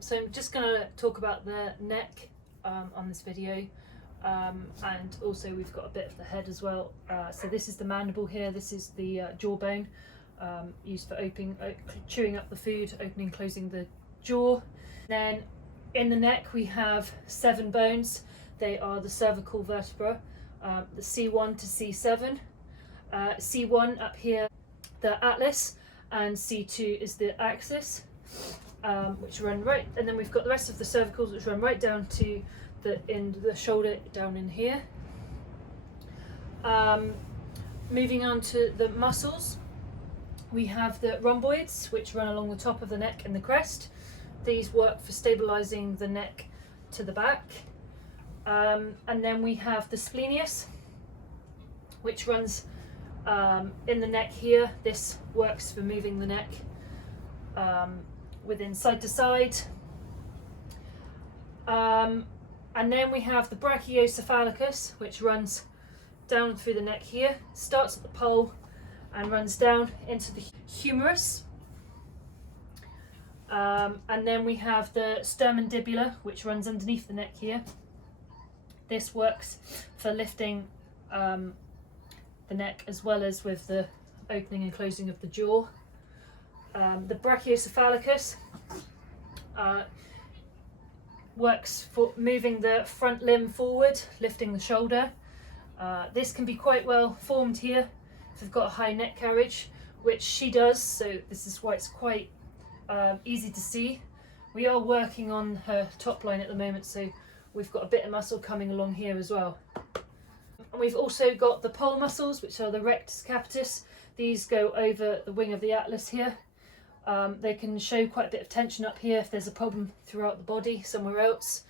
So I'm just going to talk about the neck on this video, and also we've got a bit of the head as well. So this is the mandible here, this is the jawbone, used for chewing up the food, opening and closing the jaw. Then in the neck we have 7 bones. They are the cervical vertebra, the C1 to C7. C1 up here, the atlas, and C2 is the axis, which run right, and then we've got the rest of the cervicals which run right down to the end of the shoulder, down in here. Moving on to the muscles, we have the rhomboids, which run along the top of the neck and the crest. These work for stabilizing the neck to the back. And then we have the splenius, which runs in the neck here. This works for moving the neck within side to side. And then we have the brachiocephalicus, which runs down through the neck here, starts at the pole and runs down into the humerus. And then we have the sternmandibular, which runs underneath the neck here. This works for lifting the neck as well as with the opening and closing of the jaw. The brachiocephalicus works for moving the front limb forward, lifting the shoulder. This can be quite well formed here if you've got a high neck carriage, which she does, so this is why it's quite easy to see. We are working on her top line at the moment, so we've got a bit of muscle coming along here as well. And we've also got the pole muscles, which are the rectus capitis. These go over the wing of the atlas here. They can show quite a bit of tension up here if there's a problem throughout the body somewhere else.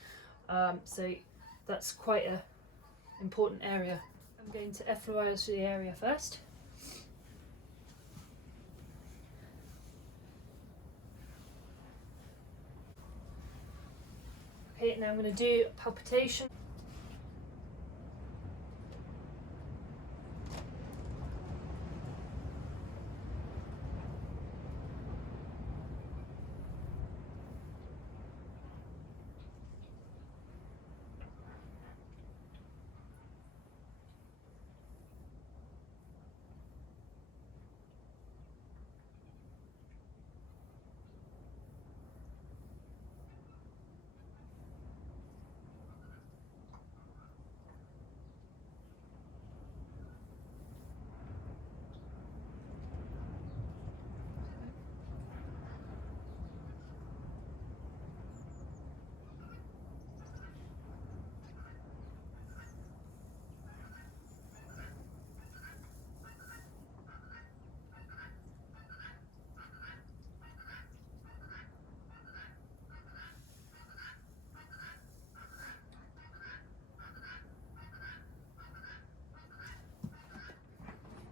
So that's quite an important area. I'm going to effleurize the area first. Okay, now I'm going to do palpitation.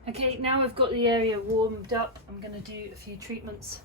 Okay, now I've got the area warmed up, I'm going to do a few treatments.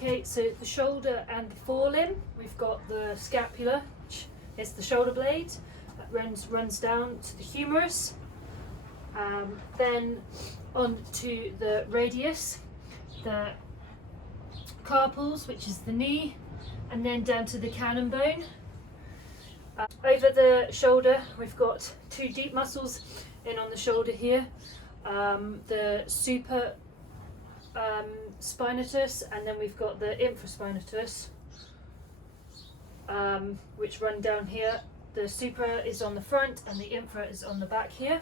Okay, so the shoulder and the forelimb, we've got the scapula, which is the shoulder blade, that runs down to the humerus, then on to the radius, the carpals, which is the knee, and then down to the cannon bone. Over the shoulder, we've got two deep muscles in on the shoulder here, the super spinatus, and then we've got the infraspinatus, which run down here. The supra is on the front and the infra is on the back here.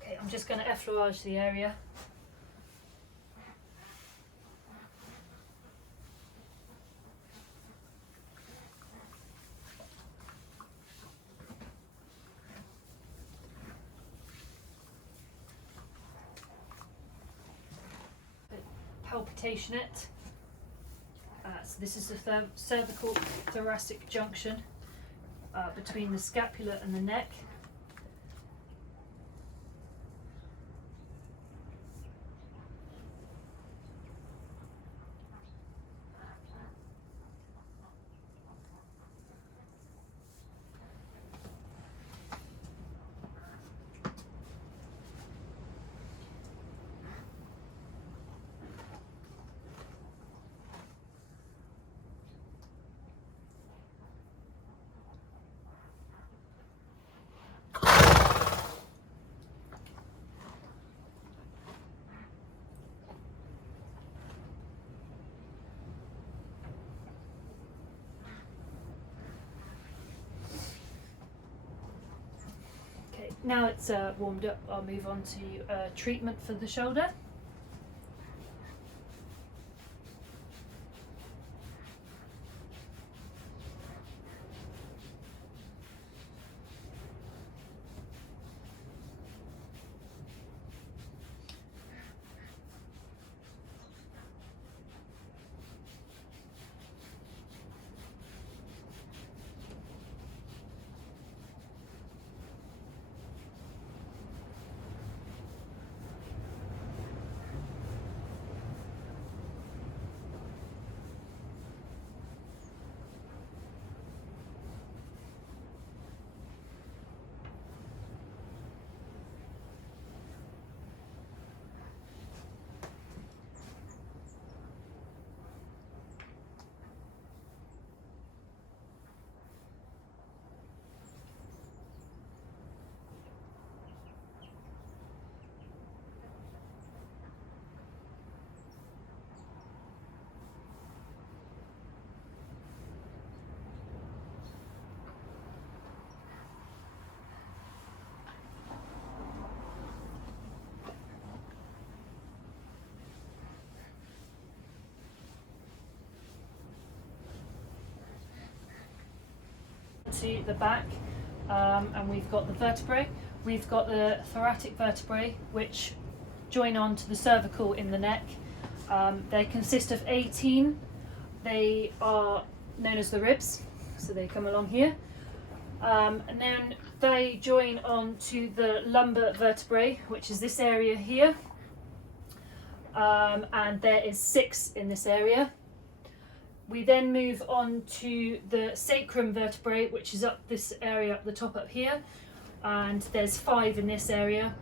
Okay, I'm just going to effleurage the area. Palpitation it. So this is the cervical thoracic junction between the scapula and the neck. Now it's warmed up, I'll move on to treatment for the shoulder. To the back, and we've got the vertebrae. We've got the thoracic vertebrae, which join on to the cervical in the neck. They consist of 18. They are known as the ribs, so they come along here. And then they join on to the lumbar vertebrae, which is this area here. And there is 6 in this area. We then move on to the sacrum vertebrae, which is up this area, up the top up here, and there's 5 in this area.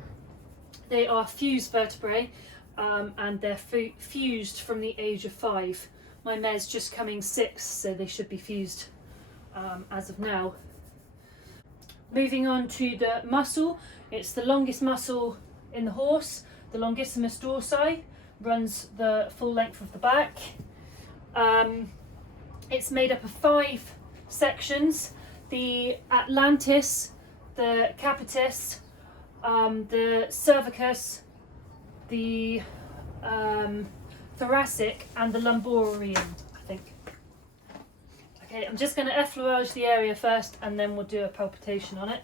They are fused vertebrae, and they're fused from the age of 5. My mare's just coming 6, so they should be fused as of now. Moving on to the muscle, it's the longest muscle in the horse. The longissimus dorsi runs the full length of the back. It's made up of 5 sections: the atlantis, the capitis, the cervicus, the thoracic, and the lumborium, I think. Okay, I'm just going to effleurage the area first, and then we'll do a palpitation on it.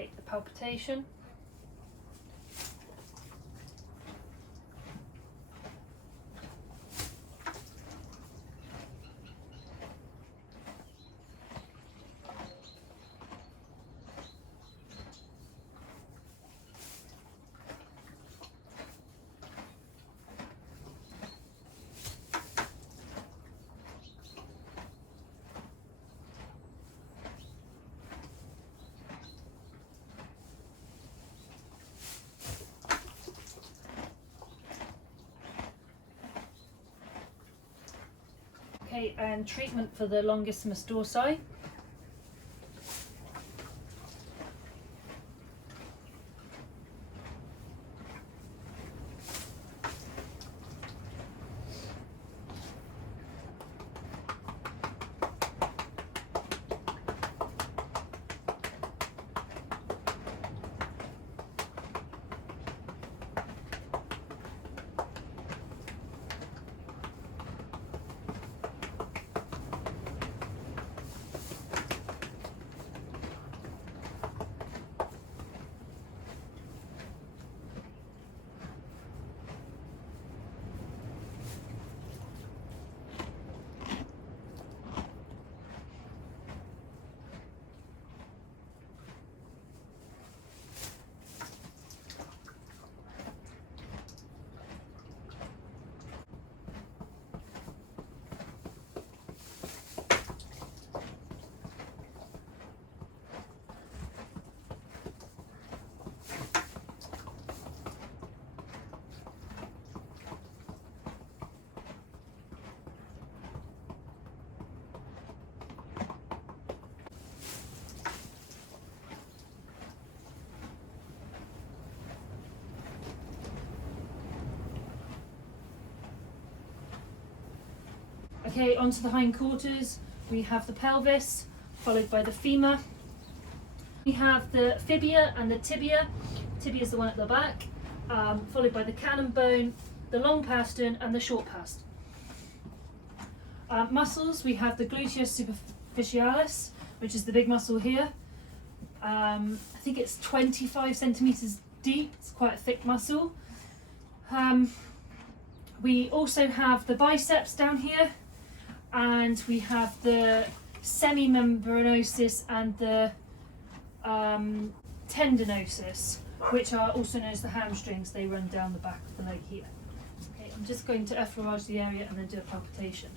Okay, the palpitation. Okay, and treatment for the longissimus dorsi. Okay, onto the hindquarters. We have the pelvis, followed by the femur. We have the fibia and the tibia. Tibia is the one at the back, followed by the cannon bone, the long pastern, and the short past. Muscles, we have the gluteus superficialis, which is the big muscle here. I think it's 25 centimeters deep. It's quite a thick muscle. We also have the biceps down here, and we have the semimembranosus and the tendinosus, which are also known as the hamstrings. They run down the back of the leg here. Okay, I'm just going to effleurage the area and then do a palpitation.